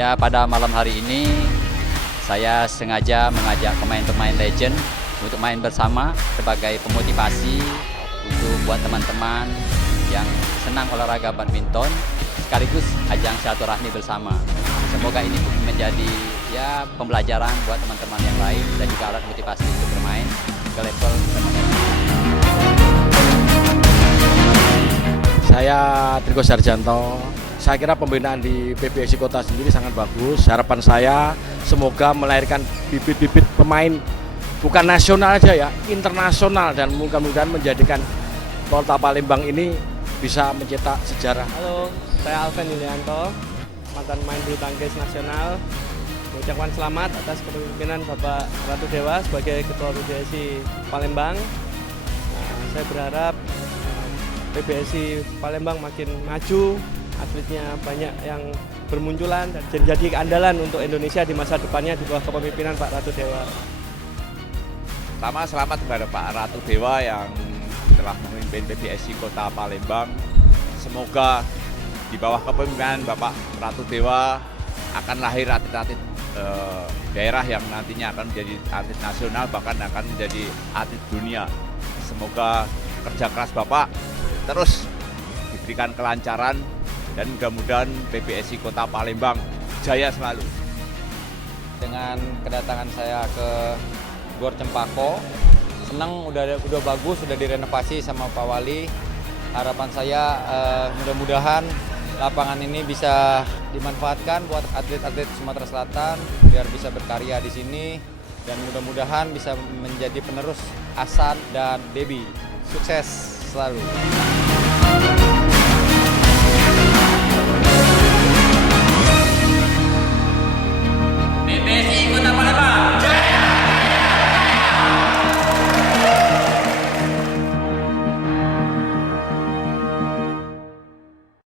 Ya, pada malam hari ini saya sengaja mengajak pemain-pemain legend untuk main bersama sebagai pemotivasi untuk buat teman-teman yang senang olahraga badminton sekaligus ajang silaturahmi bersama. Semoga ini menjadi ya pembelajaran buat teman-teman yang lain dan juga alat motivasi untuk bermain ke level internasional. Saya Triko Sarjanto. Saya kira pembinaan di PBSI Kota sendiri sangat bagus. Harapan saya semoga melahirkan bibit-bibit pemain bukan nasional aja ya, internasional, dan mudah-mudahan menjadikan Kota Palembang ini bisa mencetak sejarah. Halo, saya Alven Yulianto, mantan main bulu tangkis nasional. Mengucapkan selamat atas kepemimpinan Bapak Ratu Dewa sebagai Ketua PBSI Palembang. Saya berharap PBSI Palembang makin maju, atletnya banyak yang bermunculan dan jadi keandalan untuk Indonesia di masa depannya di bawah kepemimpinan Pak Ratu Dewa. Pertama, selamat kepada Pak Ratu Dewa yang telah memimpin PBSI Kota Palembang. Semoga di bawah kepemimpinan Bapak Ratu Dewa akan lahir atlet-atlet daerah yang nantinya akan menjadi atlet nasional, bahkan akan menjadi atlet dunia. Semoga kerja keras Bapak terus diberikan kelancaran dan mudah-mudahan PBSI Kota Palembang jaya selalu. Dengan kedatangan saya ke Gor Cempako, senang udah bagus, sudah direnovasi sama Pak Wali. Harapan saya mudah-mudahan lapangan ini bisa dimanfaatkan buat atlet-atlet Sumatera Selatan biar bisa berkarya di sini dan mudah-mudahan bisa menjadi penerus Ahsan dan Debbie. Sukses selalu.